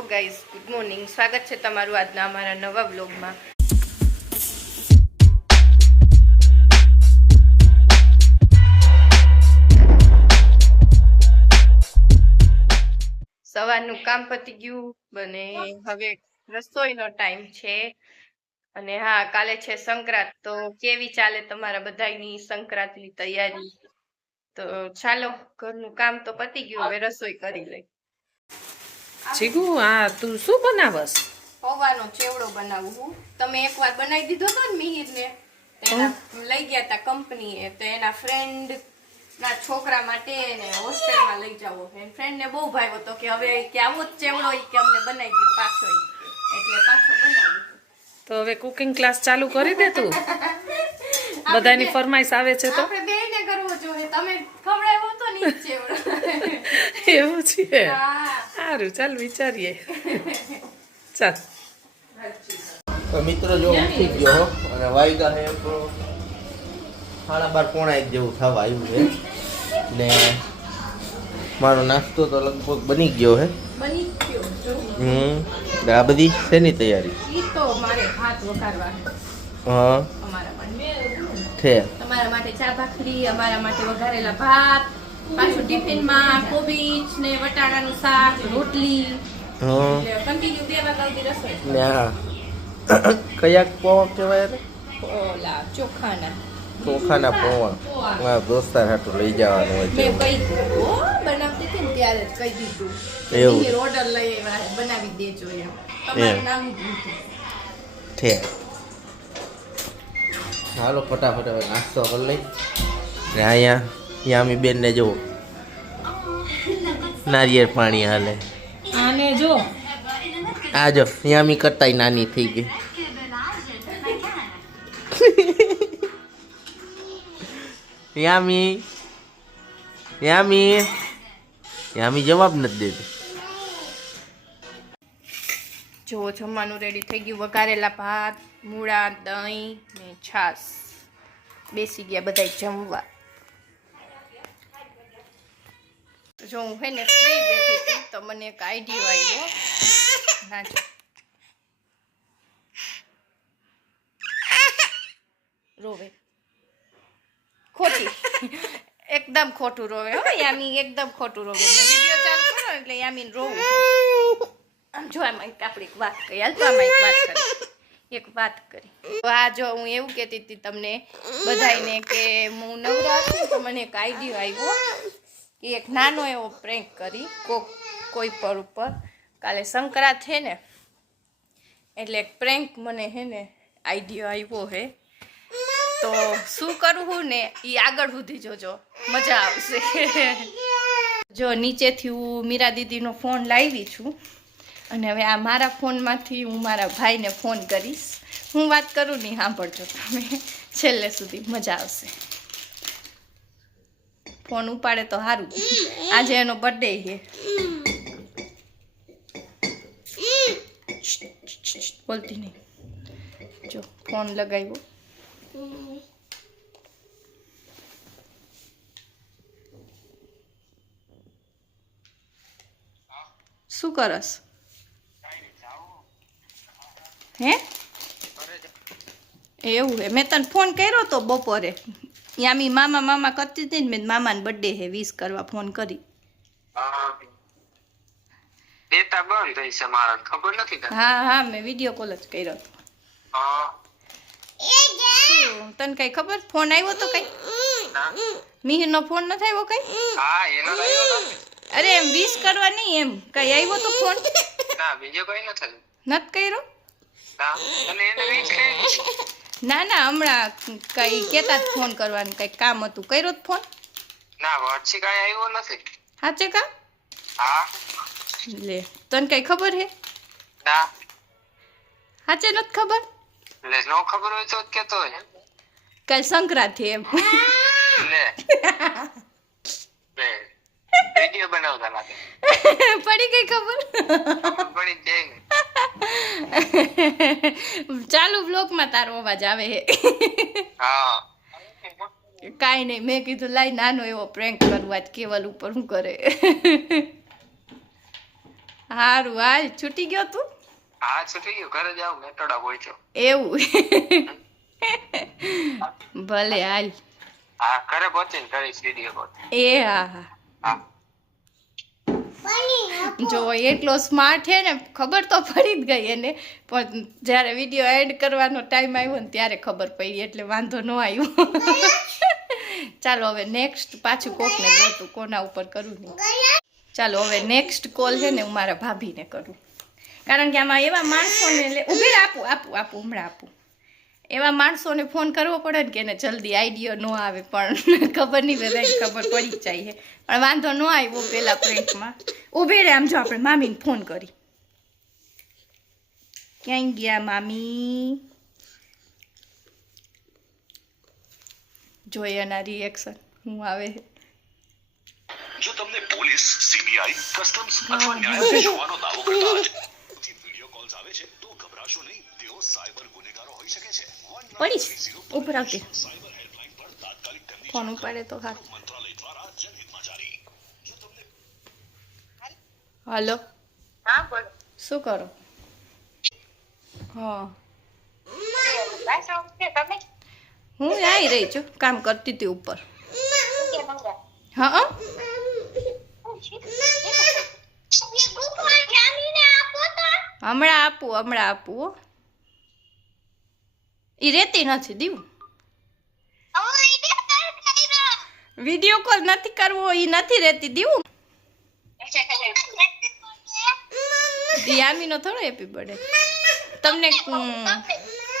Hello guys, good morning. સ્વાગત છે તમારું આજના અમારા નવા વ્લોગમાં. સવારનું કામ પતી ગયું બને હવે રસોઈનો ટાઈમ છે. અને હા, કાલે છે સંક્રાંત. તો કેવી ચાલે તમારા બધાની સંક્રાંતની તૈયારી? તો ચાલો, ઘરનું કામ તો પતી ગયું, હવે રસોઈ કરી લઈ. ચીગુ, આ તું શું બનાવસ? પૌવાનો ચેવડો બનાવું હું. તમે એકવાર બનાવી દીધો હતો ને મિહિરને, એના લઈ ગયા હતા કંપનીએ, તો એના ફ્રેન્ડ ના છોકરા માટે એને હોસ્ટેલમાં લઈ જાવો. એના ફ્રેન્ડને બહુ ભાવ્યો હતો કે હવે કે આવો જ ચેવડો કે અમને બનાવી દો પાછો, એટલે પાછો બનાવું. તો હવે કુકિંગ ક્લાસ ચાલુ કરી દે તું. બધાની ફરમાઈશ આવે છે તો આપણે બેયને કરવો જોઈએ. તમે ખવડાવ્યો તો ને ચેવડો. એવું છે? હા, સારું, ચાલ વિચારીએ. ચાલ તો મિત્રો જો ઉઠી ગયો અને વાયગા હે 12:30 જેવું થવા આવ્યું છે ને મારો નાસ્તો તો લગભગ બની ગયો હે. બની ગયો જો. આ બધી શેની તૈયારી? ઈ તો મારે ભાત વઘારવા હા અમારા માટે છે. તમારા માટે ચા ભાખરી, અમારા માટે વઘારેલા ભાત, પાછું ટિફિનમાં કોબીજ ને વટાણાનું શાક, રોટલી. હા કન્ટિન્યુ 2 વાગ્યા સુધી રસોઈ. ને આ કયા પૌવા કહેવાય એને? ઓલા ચોખાના ચોખાના પૌવા મારા દોસ્તાર હાટું લઈ જવાનું હોય છે. મેં કહી દીધું હો, બનાવતી હતી ને ત્યારે જ કહી દીધું એવું? મિહિર ઓર્ડર લઈ આવ્યા, બનાવી દેજો એમ. તમારું નામ જ લીધું. છે. હાલો ફટાફટ હવે નાસ્તો કરી લઈ. ને અહીંયા યામી બેનને જુઓ, નારિયેળ પાણી હાલે. આને જો આ જો યામી કરતાય નાની થઈ ગઈ. યામી યામી યામી જવાબ નથી દેતી. જો જમવાનું રેડી થઈ ગયું. વઘારેલા ભાત, મૂળા, દહીં ને છાશ. બેસી ગયા બધાય જમવા. જો હું હે ને ફ્રી બેઠી હતી તો મને એક આઈડિયો આવ્યો. ના જો રોવે, ખોટી એકદમ ખોટું રોવે હો યામી, એકદમ ખોટું રોવે. મેં વિડીયો ચાલુ કર્યો એટલે યામીને રોવું. આમ જો આમાં આપણે એક વાત કરી, હાલ તો આમાં એક વાત કરી. તો આ જો હું એવું કહેતી હતી તમને બધાને કે હું નવરા હતી તો મને એક આઈડિયો આવ્યો કે એક નાનો એવો પ્રેન્ક કરી કોઈ પર ઉપર. કાલે સંક્રાંત છે ને એટલે એક પ્રેન્ક મને હે ને આઈડિયો આવ્યો હે. તો શું કરવું ને એ આગળ સુધી જોજો, મજા આવશે. જો નીચેથી હું મીરા દીદીનો ફોન લાવી છું અને હવે આ મારા ફોનમાંથી હું મારા ભાઈને ફોન કરીશ. હું વાત કરું નહીં, સાંભળજો તમે છેલ્લે સુધી, મજા આવશે. ફોન ઉપાડે તો સારું, આજે એનો બર્થડે છે. બોલતી નહીં. જો ફોન લગાવ્યો. શું કરસ? હે એવું હે? મેં તને ફોન કર્યો તો બપોરે. યામી મામા કરતી હતી ને, મેં મામાને બર્થડે હે વિશ કરવા ફોન કરી. ડેટા બંધ થઈ છે મારા, ખબર નથી કે. હા મેં વિડીયો કોલ જ કર્યો હતો. શું તને કઈ ખબર? ફોન આવ્યો તો કઈ? મિહિરનો ફોન નથી આવ્યો કઈ? હા એનો આવ્યો નથી. અરે એમ વિશ કરવા નહીં, એમ કઈ આવ્યો તો ફોન? ના બીજો કઈ નથી. નત કર્યો? ના અને એને વીજ કરી. ના હમણાં કઈ કેતા જ ફોન કરવાનું કઈ કામ હતું, કર્યો જ ફોન? ના વોટ્સએપ કઈ આવ્યો નથી. સાચે કા? હા લે તને કઈ ખબર હે? ના સાચે નથી ખબર? લે નો ખબર હોય તો જ કેતો હોય. કાલ સંક્રાંત છે એમ. લે વિડિયો બનાવતા લાગે. પડી ગઈ ખબર? ખબર પડી જ જાય. ચાલુ બ્લોકમાં તારો અવાજ આવે હે. હા કાંઈ નહીં, મેં કીધું લાઈ નાનો એવો પ્રેન્ક કરવા જ કેવલ ઉપર શું કરે. હારું હાલ છૂટી ગયો તું હા છૂટી ગયું ઘરે જાવ મેટોડા પહોંચ્યો એવું ભલે હાલ હા ઘરે પહોંચીને કરીશ વિડીયો કોલ એ હા હા હા જો એટલો સ્માર્ટ છે ને ખબર તો પડી જ ગઈ એને પણ જ્યારે વિડીયો એડ કરવાનો ટાઈમ આવ્યો ને ત્યારે ખબર પડી એટલે વાંધો ન આવ્યો ચાલો હવે નેક્સ્ટ પાછું કોકને ગોતું કોના ઉપર કરું નહીં ચાલો હવે નેક્સ્ટ કોલ છે ને હું મારા ભાભીને કરું કારણ કે આમાં એવા માણસોને ઊભી આપું હમણાં આપું એવા માણસોને ફોન કરવો પડે ને કે એને જલ્દી આઈડિયો ન આવે પણ ખબર નહીં બધાને ખબર પડી જ જાય પણ વાંધો ન આવ્યો પેલા પ્રેન્ટમાં ઊભી રહે આમ જો આપણે મામીને ફોન કરી ક્યાંય ગયા મામી જોઈએ એના રિએક્શન હું આવે જો તમને પોલીસ સીબીઆઈ કસ્ટમ્સ અથવા ન્યાયાધીશ હોવાનો દાવો કરતા હોય વિડિયો કોલ્સ આવે છે તો ગભરાશો નહીં તેઓ સાયબર ગુનેગારો હોઈ શકે છે પડીશ ઉપર આવતી સાયબર હેલ્પલાઇન પર તાત્કાલિક તેમની ફોન ઉપાડે તો હા મંત્રાલય દ્વારા જનહિતમાં જારી જો તમને હાલો હા બોલો શું કરો હા બસ ઓકે તમે હું આવી રહી છું કામ કરતી હતી ઉપર કે મંગા હા હમણાં આપું હો. ઈ રેતી નથી દીવું વિડીયો કોલ નથી કરવો ઈ નથી રેતી દીવું યામીનો થોડો હેપી બર્થડે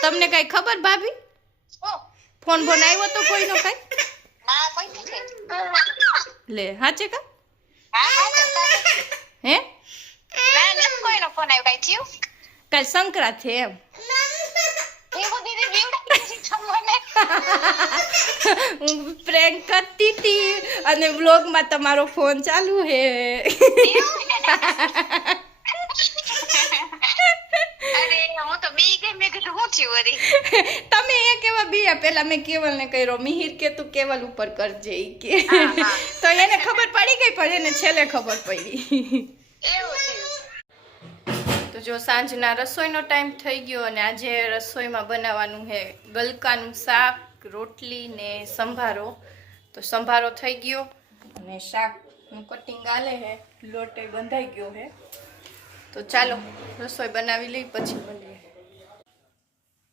તમને કઈ ખબર ભાભી ફોન બોન આવ્યો તો કોઈનો કઈ લે હાચે કા હે કાલ સંક્રાંત છે એમ હું પ્રેન્ક કરતી હતી અને વ્લોગમાં તમારો ફોન ચાલુ હે તમે એ કેવા બીયા પેલા મેં કેવલને કર્યો મિહિર કે તું કેવલ ઉપર કરજે ઈ કે તો એને ખબર પડી ગઈ પણ એને છેલ્લે ખબર પડી તો જો સાંજના રસોઈનો ટાઈમ થઈ ગયો અને આજે રસોઈમાં બનાવવાનું છે ગલકાનું શાક રોટલી ને સંભારો તો સંભારો થઈ ગયો અને શાકનું કટિંગ આલે છે લોટે બંધાઈ ગયો છે તો ચાલો રસોઈ બનાવી લઈ પછી મળીએ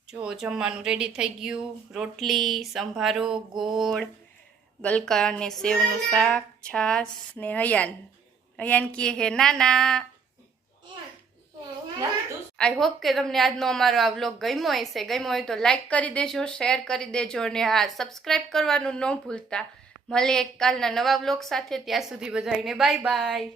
જો જમવાનું રેડી થઈ ગયું રોટલી સંભારો ગોળ ગલકા ને સેવનું શાક છાશ ને હયાન કીએ હે નાના આઈ હોપ કે તમને આજનો અમારો આ વ્લોગ ગમ્યો હોય તો લાઈક કરી દેજો શેર કરી દેજો અને હા સબસ્ક્રાઈબ કરવાનું ન ભૂલતા મળીએ કાલના નવા વ્લોગ સાથે ત્યાં સુધી બધાને બાય બાય